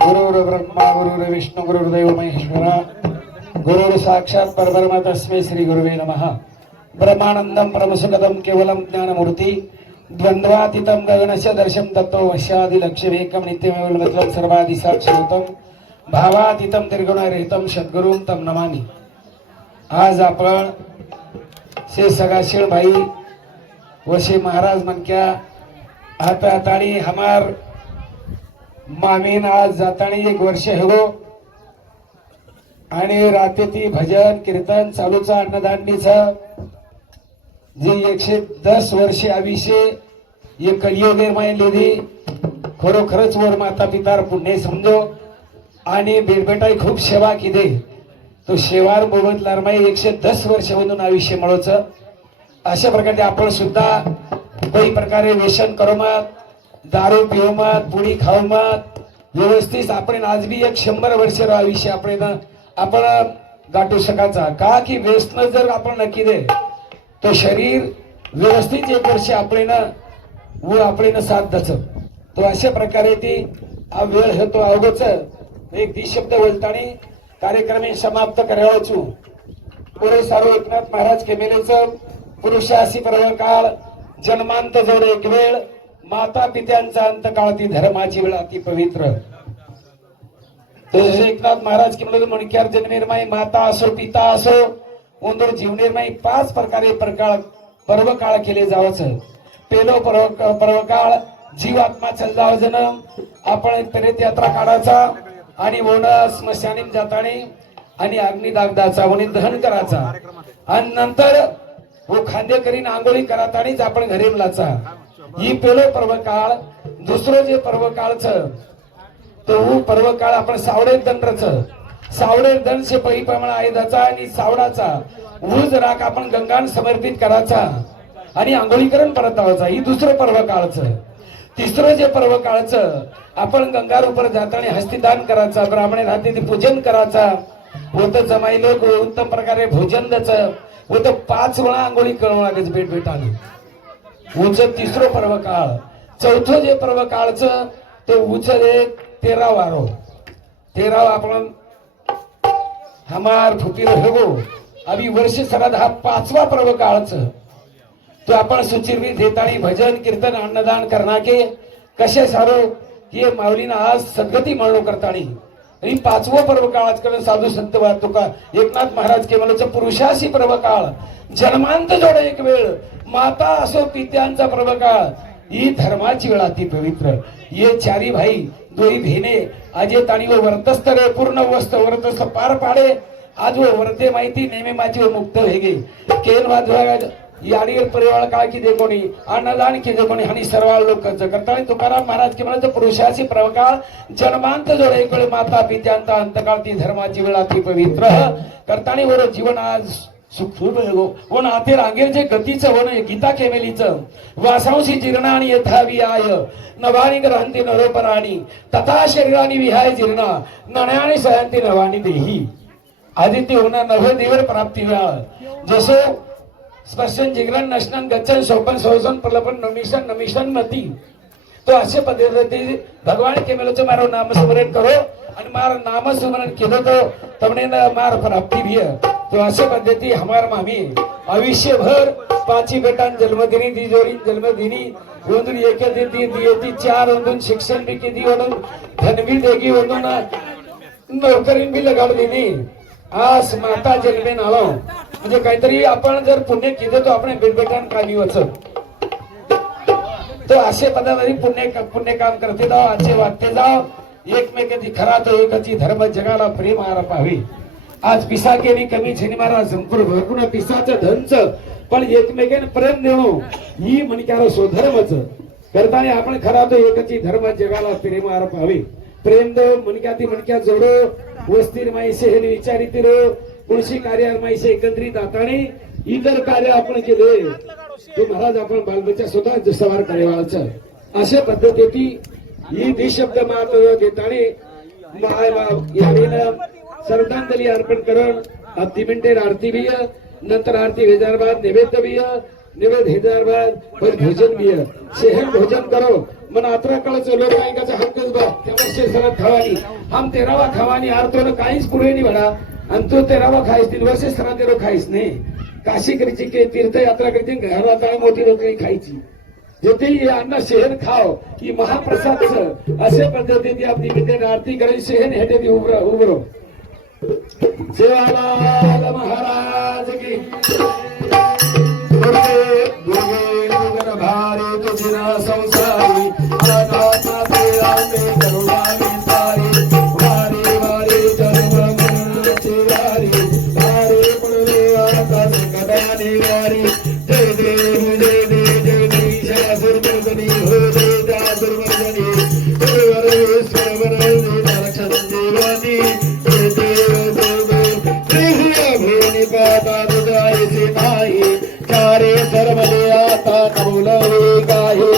गुरुर्ब्रह्मा गुरुर्विष्णू गुरुर्देव महेश्वरा गुरुर् साक्षात् परब्रह्म तस्मै श्री गुरुवे नमः। ब्रह्मानंदं परमसुखदं केवलं ज्ञानमूर्ति द्वंद्वातीतं गगनस्य दर्शनं तत्तो वश्यादि लक्ष्यमेकं नित्यमेव मतलब सर्वादि साक्षात्तं भावातीतं त्रिगुणरहितं सद्गुरुं तं नमामि। आज आपण श्री सगाशील भाई वशी महाराज मनक्या हाताताणी हमार मामीन आज जातानी 1 वर्ष हो आणि रात्री भजन कीर्तन चालूचा अन्नदांडीचा जे 110 वर्ष आविषे ये कलियुग निर्माण खरोखरच वर माता पितार पुण्य समजो आणि बेटा खूप सेवा केली तो शेवार मोबत लारमाई 110 वर्ष म्हणून आयुष्य मिळवच अशा प्रकारे आपण सुद्धा काही प्रकारे व्यसन करू मत दारू पिऊ मत पुडी खाऊ मत व्यवस्थित आपण आज बी 100 वर्ष आयुष्य आपण गाठू शकायचा का की व्यसन जर आपण नक्की दे तो शरीर व्यवस्थित 1 वर्ष आपण साथ दच तो अशा प्रकारे ती वेळ होतो अवघच एक दी शब्द बोलतानी कार्यक्रम समाप्त करायचो पुढे सारो एकनाथ महाराज केमेलेचं पुरुषासी पर्व काळ जन्मांत जोड एक वेळ माता पित्यांचा अंतकाळ ती धर्माची वेळ अति पवित्र एकनाथ महाराज केमले मणक्यार जन्मेरमाई माता असो पिता असो उंदर जीवनेरमाई 5 प्रकारे पर्व काळ केले जावच पेलो पर्व काळ जीवात्मा चल जाव जन्म आपण प्रेत यात्रा काढायचा आणि ओन स्मशानी जातानी आणि अग्निदागदाचा वनी दहन करायचा आणि नंतर वो खांदे करीन आंघोळी करातानीच आपण घरी मलाचा ही पेलो पर्व काळ दुसरं जे पर्व काळच तो पर्व काळ आपण सावडे दंडच सावडे दंड से पही प्रमाण आयुधाचा आणि सावडाचा ऊज राख आपण गंगान समर्पित करायचा आणि आंघोळीकरण परत आवायचा ही दुसरं पर्व काळच तिसरं जे पर्व काळच आपण गंगा रूपर जाताना हस्तिदान करायचा ब्राह्मणे रात्री पूजन करायचा होत जमाई लोक उत्तम प्रकारे भोजन दच होत 5 वेळा आंघोळी करून लागेच भेट भेटाने उच तिसरं पर्व काळ चौथं जे पर्व काळच तो उच 13 वारो 13 आपण हमार फुटीर हो अभी वर्ष सरद हा 5वा पर्व काळच तो आपण सुचिरवी देतानी भजन कीर्तन अन्नदान करना के कसे सारो की माऊलीना आज सद्गती म्हणून करतानी आणि 5वं पर्व काळात कडे साधू संत तुका एकनाथ महाराज केवलच पुरुषासी पर्व काळ जन्मांत जोड एक वेळ माता असो पित्यांचा पर्व काळ ही धर्माची वेळ अति पवित्र ये चारी भाई दोई भेने आजे ताणी व वर्तस्तरे पूर्ण वस्त वर्तस्त पार पाडे आज वो वर्ते माहिती नेहमी माझी व मुक्त हेगे केन वाजवा याडीर परिवार काळ की देखोनी अन्नदान की देखोनी आणि सर्व लोक करताना तुकाराम महाराज के म्हणत पुरुषासी प्रवकाळ जन्मांत जोड एक वेळ माता पित्यांचा अंतकाळ ती धर्माची वेळ अति पवित्र करताना वर जीवन आज सुखपूर्ण हो वन आते रांगेर जे गतीचं होण गीता केमेलीचं वासांशी जीर्णा आणि यथावी आय नवानी ग्रहंती नरोपराणी तथा शरीरानी विहाय जीर्णा नण्याने सयांती नवानी देही आदित्य होणार नव देवर प्राप्ती वेळ जसो स्पर्शन जिग्रन नशनन गच्छन शोपन सोसन प्रलपन नमिशन मती तो असे पद्धती भगवान केमेलोचं मारो नामस्मरण करो आणि मार नामस्मरण केलं तो तमने मार प्राप्ती भी तो असे पद्धती हमार मामी आयुष्यभर 5 बेटान जन्मदिनी दी जोडी जन्मदिनी वंदून एक देती दियती 4 वंदून शिक्षण भी केदी वंदून धन भी देगी वंदून नोकरी भी लगाड देनी आज माता जन्मेन आलो म्हणजे काहीतरी आपण जर पुण्य केलं तो आपण बेटबेटान कामी वच तो असे पदार्थी पुण्य काम करते जाओ अच्छे वागते जाओ एकमेकाची खरा तो एकाची धर्म जगाला प्रेम आरा पाहावी आज पिसा केली कमी छेनी महाराज संपूर्ण भरपूर पिसाचं धनच पण एकमेकाने प्रेम देणो ही म्हणक्याला स्वधर्मच करताना आपण खरा तो एकाची धर्म जगाला प्रेम आरा पाहावी प्रेम देव म्हणक्या जोडो वस्तीर माईसे हे विचारित तुळशी कार्य माईसे एकत्रित आताने इतर कार्य आपण केले तो महाराज आपण बालबच्चा स्वतः सवार करेवाचं अशा पद्धतीची ही निशब्द मात घेताने श्रद्धांजली अर्पण करून 10 मिनिटे आरती भी नंतर आरती भेजार बाद नैवेद्य भी निवेद भेजार बाद भोजन भी शहर भोजन करो मन अतरा कळ चलो गायकाचा हक्कच बघ त्या वर्षे सरत खवानी हम 13वा खवानी आरतोन काहीच पुरे नाही बडा आणि तो 13वा खाईस 3 वर्षे सरा तेरो खाईस नाही काशी करची के तीर्थयात्रा करते घरात काय मोठी लोक खायची जेथे अन्न शहर खाव की महाप्रसाद असे पद्धतीने आपली विद्या आरती करायची शहर हेटे उभरो सेवालाल महाराज की भारी तुझिना संसारी अनाथा तेरा करुणा विसारी वारी वारी जन्म चिरारी वारी पडले आता सकदानी वारी जय देव जय देव जय देव शासुरमर्दनी हो जय दासुरमर्दनी देवरेश्वर वरदे दर्शन देवानी जय देव पाता दुजायसी नाही चारे सर्वले आता कौलवे गाहे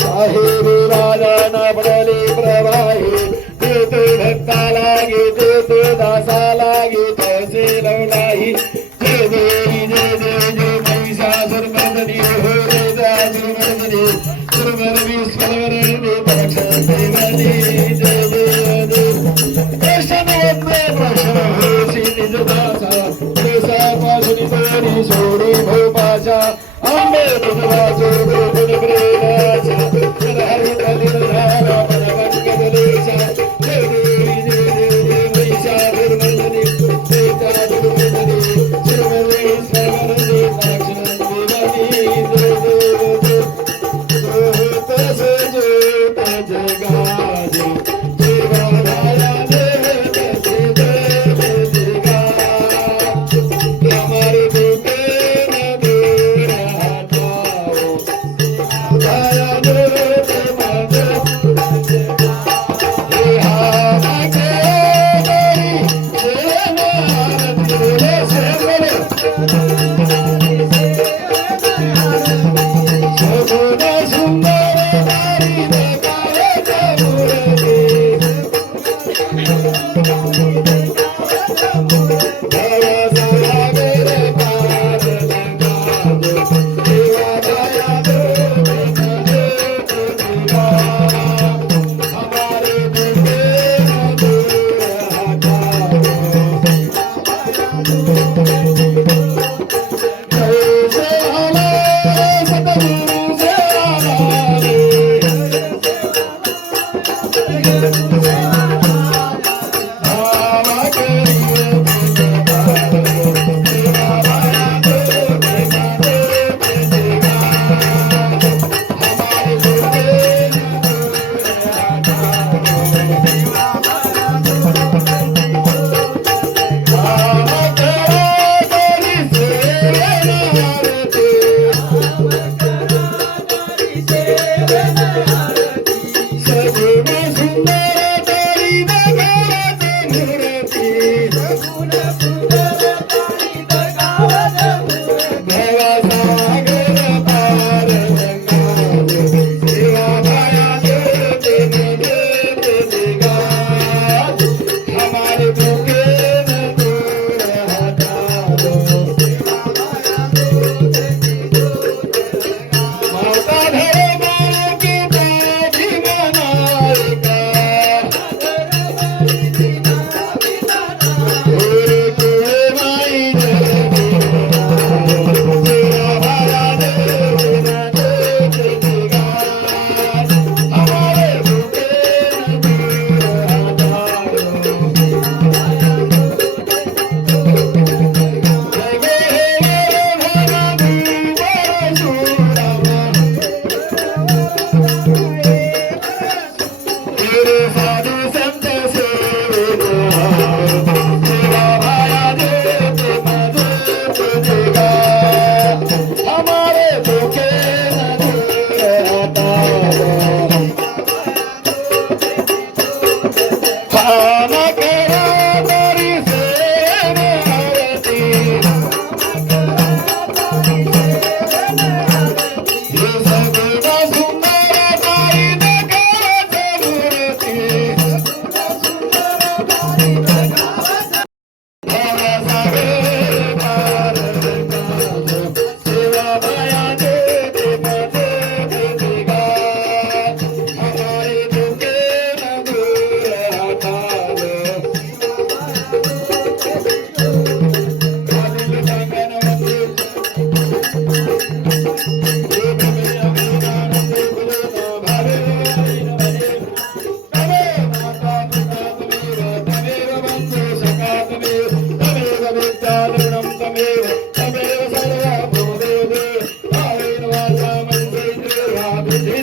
साहेब राजाना पडले प्रवाहे देतो भक्ता लागे देतो दासा लागे तसे लवलाही जय देवी जय देव जय महिषासुरमर्दनी हो जय दासुरमर्दनी सुरवरवीश्वरवरदे दर्शन देवानी जय देव देव दर्शन वंदे प्रश्न होसी निज दासा पासुनी सोडी भोपाशा आंबे तुझवाचो गुण प्रेमाचा तर हरि तलिधारा परवंक देशा जय देवी जय देव महिषासुरमर्दनी सीता दुर्मर्दनी सुरवरेश्वरवरदे दर्शन देवानी जय देव देव तसे जो जगा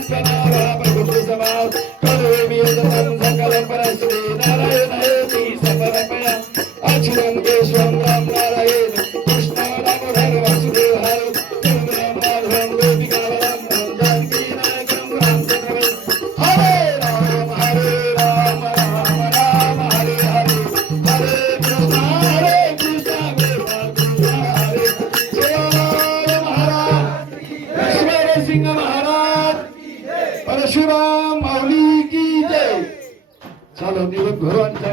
प्रभु समाव करोमि यजनं सकलं परस्मै नारायण हेति समर्पया अच्युतं केशवं राम नारायण कृष्ण दामोदर वासुदेव हर राम माधवं गोपिकावलं जानकी नायकं रामचंद्र हरे राम राम राम हरे हरे हरे कृष्ण हरे हरे महाराज ईश्वर सिंह महाराज परशुराम माऊली की जय. चलो निरोप घरांच्या